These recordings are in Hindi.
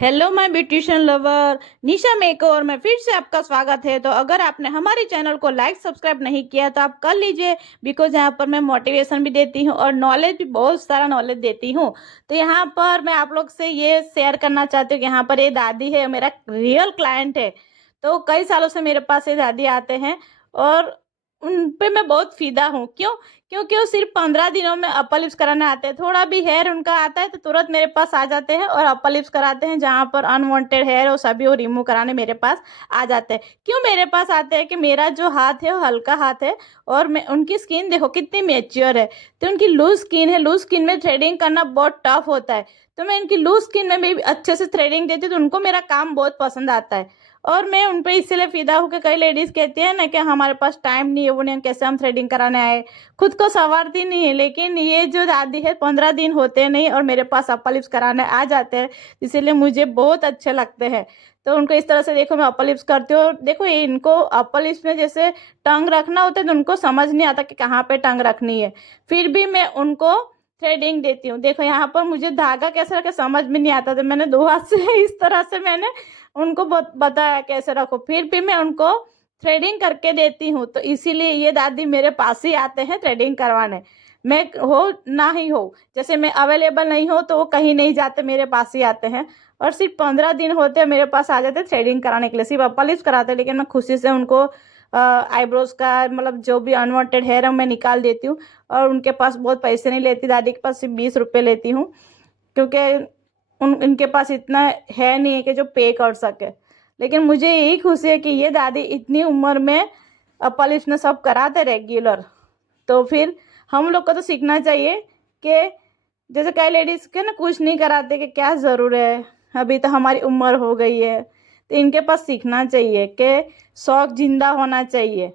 Hello my beautician lover, Nisha makeover में फिर से आपका स्वागत है। तो अगर आपने हमारे चैनल को लाइक सब्सक्राइब नहीं किया तो आप कर लीजिए, बिकॉज यहाँ पर मैं मोटिवेशन भी देती हूँ और नॉलेज भी, बहुत सारा नॉलेज देती हूँ। तो यहाँ पर मैं आप लोग से ये शेयर करना चाहती हूँ कि यहाँ पर ये दादी है, मेरा रियल क्लाइंट है। तो कई सालों से मेरे पास ये दादी आते हैं और उन पे मैं बहुत फिदा हूँ। क्यों? क्योंकि वो सिर्फ 15 दिनों में अपर लिप्स कराने आते हैं। थोड़ा भी हेयर उनका आता है तो तुरंत मेरे पास आ जाते हैं और अपर लिप्स कराते हैं। जहाँ पर अनवांटेड हेयर हो सभी वो रिमूव कराने मेरे पास आ जाते हैं। क्यों मेरे पास आते हैं? कि मेरा जो हाथ है वो हल्का हाथ है और मैं उनकी स्किन देखो कितनी मैच्योर है। तो उनकी लूज स्किन है, लूज स्किन में थ्रेडिंग करना बहुत टफ होता है। तो मैं इनकी लूज स्किन में भी अच्छे से थ्रेडिंग देती हूँ, तो उनको मेरा काम बहुत पसंद आता है। और मैं उन पे इसलिए फिदा हूँ कि कई लेडीज कहती है ना कि हमारे पास टाइम नहीं है, वो नहीं, कैसे हम थ्रेडिंग कराने आए। खुद को संवारती नहीं है, लेकिन ये जो दादी है 15 दिन होते नहीं और मेरे पास अपर लिप्स कराने आ जाते हैं, इसीलिए मुझे बहुत अच्छे लगते हैं। तो उनको इस तरह से देखो मैं अपर लिप्स करती हूँ। और देखो ये इनको अपर लिप्स में जैसे टंग रखना होता है तो उनको समझ नहीं आता कि कहाँ पे टंग रखनी है, फिर भी मैं उनको थ्रेडिंग देती हूँ। देखो यहाँ पर मुझे धागा कैसे रखे समझ में नहीं आता, तो मैंने 2 हाथ से इस तरह से मैंने उनको बताया कैसे रखो, फिर भी मैं उनको थ्रेडिंग करके देती हूँ। तो इसीलिए ये दादी मेरे पास ही आते हैं थ्रेडिंग करवाने। मैं हो ना ही हो, जैसे मैं अवेलेबल नहीं हो तो वो कहीं नहीं जाते, मेरे पास ही आते हैं। और सिर्फ 15 दिन होते हैं मेरे पास आ जाते थ्रेडिंग कराने के लिए। सिर्फ अपर लिप्स कराते हैं, लेकिन मैं खुशी से उनको आईब्रोज का मतलब जो भी अनवांटेड हेयर है मैं निकाल देती हूँ। और उनके पास बहुत पैसे नहीं लेती, दादी के पास सिर्फ 20 रुपये लेती हूँ, क्योंकि इनके पास इतना है नहीं है कि जो पे कर सके। लेकिन मुझे यही खुशी है कि ये दादी इतनी उम्र में अपर लिप्स में सब कराते रेगुलर। तो फिर हम लोग को तो सीखना चाहिए कि जैसे कई लेडीज के ना कुछ नहीं कराते कि क्या ज़रूर है, अभी तो हमारी उम्र हो गई है। तो इनके पास सीखना चाहिए कि शौक जिंदा होना चाहिए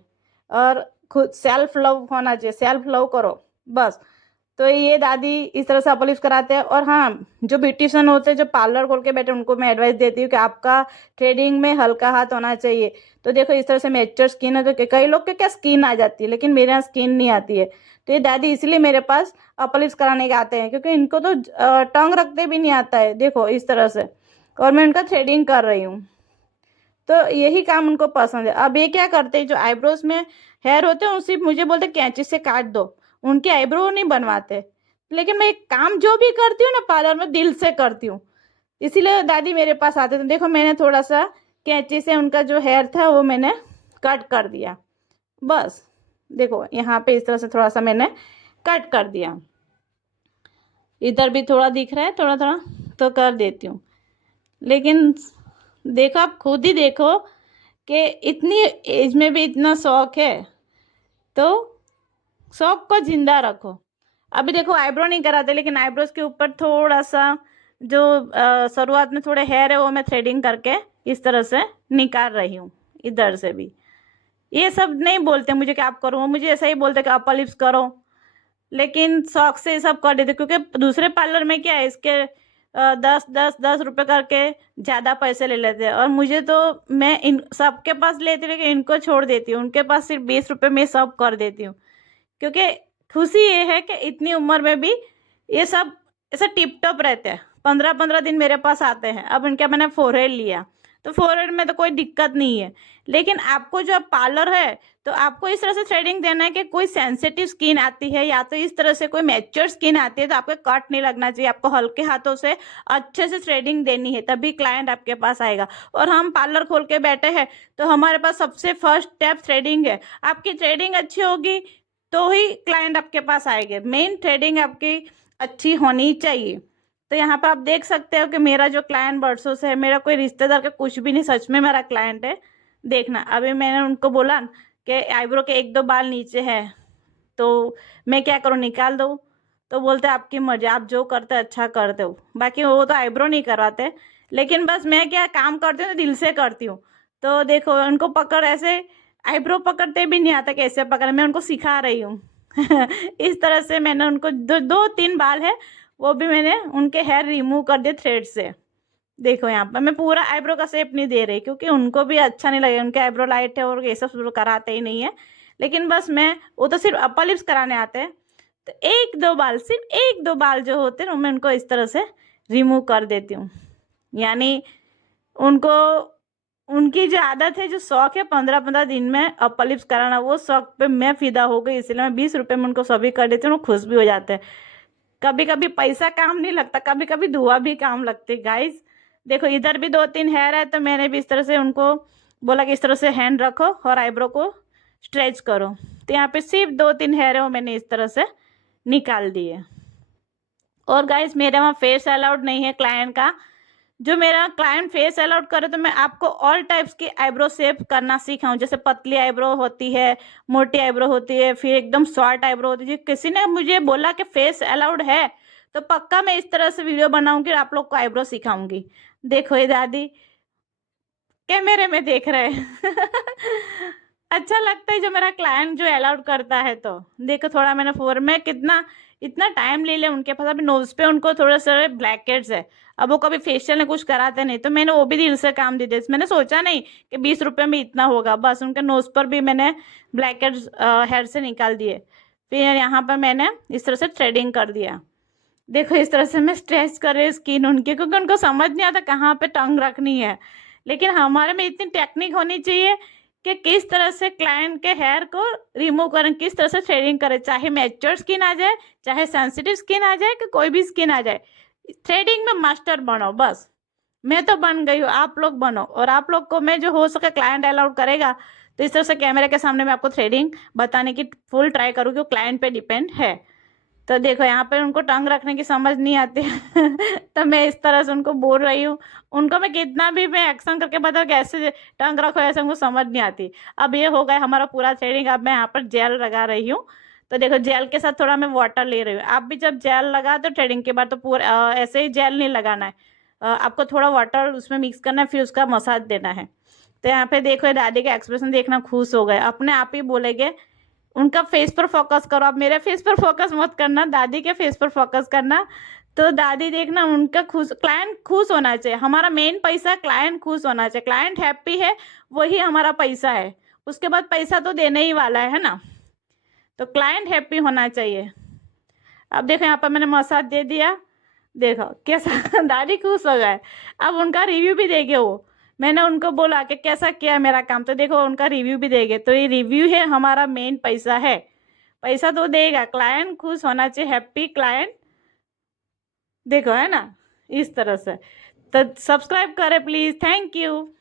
और खुद सेल्फ लव होना चाहिए, सेल्फ लव करो बस। तो ये दादी इस तरह से अपर लिप्स कराते हैं। और हाँ, जो ब्यूटिशियन होते हैं जो पार्लर खोल के बैठे उनको मैं एडवाइस देती हूँ कि आपका थ्रेडिंग में हल्का हाथ होना चाहिए। तो देखो इस तरह से मैच्योर स्किन है, तो कई लोग के क्या स्किन आ जाती है, लेकिन मेरे यहाँ स्किन नहीं आती है। तो ये दादी इसलिए मेरे पास अपर लिप्स कराने के आते हैं, क्योंकि इनको तो टंग रखते भी नहीं आता है, देखो इस तरह से। और मैं उनका थ्रेडिंग कर रही हूँ, तो यही काम उनको पसंद है। अब ये क्या करते हैं, जो आईब्रोज में हेयर होते हैं उसी मुझे बोलते कैंची से काट दो, उनके आईब्रो नहीं बनवाते। लेकिन मैं एक काम जो भी करती हूँ ना पार्लर में दिल से करती हूँ, इसीलिए दादी मेरे पास आते थे। देखो मैंने थोड़ा सा कैंची से उनका जो हेयर था वो मैंने कट कर दिया, बस। देखो यहाँ पे इस तरह से थोड़ा सा मैंने कट कर दिया, इधर भी थोड़ा दिख रहा है थोड़ा थोड़ा, तो कर देती हूँ। लेकिन देखो आप खुद ही देखो कि इतनी एज में भी इतना शौक है, तो शौक को जिंदा रखो। अभी देखो आईब्रो नहीं कराते, लेकिन आईब्रोज के ऊपर थोड़ा सा जो शुरुआत में थोड़े हेयर है वो मैं थ्रेडिंग करके इस तरह से निकाल रही हूँ, इधर से भी। ये सब नहीं बोलते मुझे कि आप करो, मुझे ऐसा ही बोलते कि अपर लिप्स करो। लेकिन शौक से ये सब कर देते, क्योंकि दूसरे पार्लर में क्या है, इसके 10 10 10 रुपये करके ज़्यादा पैसे ले लेते हैं। और मुझे तो मैं इन सबके पास लेती हूँ, लेकिन इनको छोड़ देती हूँ, उनके पास सिर्फ 20 रुपये में सब कर देती हूँ। क्योंकि खुशी ये है कि इतनी उम्र में भी ये सब ऐसे टिप टॉप रहते हैं। 15 15 दिन मेरे पास आते हैं। अब इनका मैंने फोरहेड लिया, तो फोरहेड में तो कोई दिक्कत नहीं है। लेकिन आपको जो पार्लर है, तो आपको इस तरह से थ्रेडिंग देना है कि कोई सेंसिटिव स्किन आती है या तो इस तरह से कोई मैच्योर स्किन आती है, तो आपको कट नहीं लगना चाहिए। आपको हल्के हाथों से अच्छे से थ्रेडिंग देनी है, तभी क्लाइंट आपके पास आएगा। और हम पार्लर खोल के बैठे हैं, तो हमारे पास सबसे फर्स्ट स्टेप थ्रेडिंग है। आपकी थ्रेडिंग अच्छी होगी तो ही क्लाइंट आपके पास आएंगे। मेन थ्रेडिंग आपकी अच्छी होनी चाहिए। तो यहाँ पर आप देख सकते हो कि मेरा जो क्लाइंट बरसों से है, मेरा कोई रिश्तेदार का कुछ भी नहीं, सच में मेरा क्लाइंट है। देखना, अभी मैंने उनको बोला कि आईब्रो के 1 2 बाल नीचे है, तो मैं क्या करूँ, निकाल दूँ? तो बोलते आपकी मर्जी, आप जो करते अच्छा करते हो। बाकी वो तो आईब्रो नहीं कराते, लेकिन बस मैं क्या काम करती हूँ तो दिल से करती हूँ। तो देखो उनको पकड़ ऐसे आईब्रो पकड़ते भी नहीं आता कैसे पकड़, मैं उनको सिखा रही हूँ। इस तरह से मैंने उनको 2 2 3 बाल है, वो भी मैंने उनके हेयर रिमूव कर दिए थ्रेड से। देखो यहाँ पर मैं पूरा आईब्रो का शेप नहीं दे रही, क्योंकि उनको भी अच्छा नहीं लगेगा, उनके आईब्रो लाइट है और ये सब कराते ही नहीं है। लेकिन बस मैं, वो तो सिर्फ अपर लिप्स कराने आते हैं, तो 1 2 बाल, सिर्फ 1 2 बाल जो होते हैं ना, मैं उनको इस तरह से रिमूव कर देती हूँ। यानी उनको उनकी जो आदत है, जो शौक है 15-15 दिन में अपर लिप्स कराना, वो शौक पे मैं फिदा हो गई, इसलिए मैं 20 रुपये में उनको सभी कर देती हूँ, वो खुश भी हो जाते हैं। कभी कभी पैसा काम नहीं लगता, कभी कभी दुआ भी काम लगती गाइस। देखो इधर भी 2-3 हेयर है, तो मैंने भी इस तरह से उनको बोला कि इस तरह से हैंड रखो और आईब्रो को स्ट्रेच करो। तो यहाँ पे सिर्फ 2-3 हेयर है, वो मैंने इस तरह से निकाल दिए। और गाइस मेरे वहाँ फेस अलाउड नहीं है क्लाइंट का। जो मेरा क्लाइंट फेस अलाउड करे तो मैं आपको ऑल टाइप्स की आईब्रो शेप करना सिखाऊं। जैसे पतली आईब्रो होती है, मोटी आईब्रो होती है, फिर एकदम शॉर्ट आईब्रो होती है। किसी ने मुझे बोला कि फेस अलाउड है तो पक्का मैं इस तरह से वीडियो बनाऊंगी और आप लोग को आईब्रो सिखाऊंगी। देखो ये दादी कैमरे में देख रहे हैं अच्छा लगता है जो मेरा क्लाइंट जो अलाउड करता है। तो देखो थोड़ा मैंने फोर में कितना इतना टाइम ले लिया उनके पास। अभी नोज पे उनको थोड़ा सा ब्लैक हेड्स है, अब वो कभी फेशियल में कुछ कराते नहीं, तो मैंने वो भी दिल से काम दे दिया। मैंने सोचा नहीं कि 20 रुपये में इतना होगा, बस उनके नोज पर भी मैंने ब्लैक हेड्स हेयर से निकाल दिए। फिर यहाँ पर मैंने इस तरह से थ्रेडिंग कर दिया। देखो इस तरह से मैं स्ट्रेच कर रही हूँ स्किन उनकी, क्योंकि उनको समझ नहीं आता कहाँ पे टंग रखनी है। लेकिन हमारे में इतनी टेक्निक होनी चाहिए कि किस तरह से क्लाइंट के हेयर को रिमूव करें, किस तरह से थ्रेडिंग करें, चाहे मैच्योर स्किन आ जाए, चाहे सेंसिटिव स्किन आ जाए, कि कोई भी स्किन आ जाए, थ्रेडिंग में मास्टर बनो। बस मैं तो बन गई हूँ, आप लोग बनो। और आप लोग को मैं जो हो सके क्लाइंट अलाउड करेगा तो इस तरह से कैमरे के सामने मैं आपको थ्रेडिंग बताने की फुल ट्राई करूँगी, वो क्लाइंट पे डिपेंड है। तो देखो यहाँ पे उनको टंग रखने की समझ नहीं आती तो मैं इस तरह से उनको बोल रही हूँ। उनको मैं कितना भी मैं एक्शन करके बता कैसे टंग रखो, ऐसे उनको समझ नहीं आती। अब ये हो गया हमारा पूरा थ्रेडिंग। अब मैं यहाँ पर जेल लगा रही हूँ। तो देखो जेल के साथ थोड़ा मैं वाटर ले रही हूँ। आप भी जब जेल लगा तो थ्रेडिंग के बाद तो पूरा ऐसे ही जेल नहीं लगाना है, आपको थोड़ा वाटर उसमें मिक्स करना है, फिर उसका मसाज देना है। तो यहाँ पे देखो दादी का एक्सप्रेशन देखना, खुश हो गए, अपने आप ही बोलेंगे। उनका फेस पर फोकस करो, आप मेरे फेस पर फोकस मत करना, दादी के फेस पर फोकस करना। तो दादी देखना उनका खुश, क्लाइंट खुश होना चाहिए। हमारा मेन पैसा क्लाइंट खुश होना चाहिए, क्लाइंट हैप्पी है वही हमारा पैसा है। उसके बाद पैसा तो देने ही वाला है ना, तो क्लाइंट हैप्पी होना चाहिए। अब देखो यहाँ पर मैंने मसाज दे दिया, देखो कैसा दादी खुश हो गए। अब उनका रिव्यू भी देंगे वो, मैंने उनको बोला कि कैसा किया मेरा काम, तो देखो उनका रिव्यू भी देंगे। तो ये रिव्यू है हमारा मेन पैसा है, पैसा तो देगा, क्लाइंट खुश होना चाहिए, हैप्पी क्लाइंट। देखो है ना इस तरह से। तो सब्सक्राइब करें प्लीज़, थैंक यू।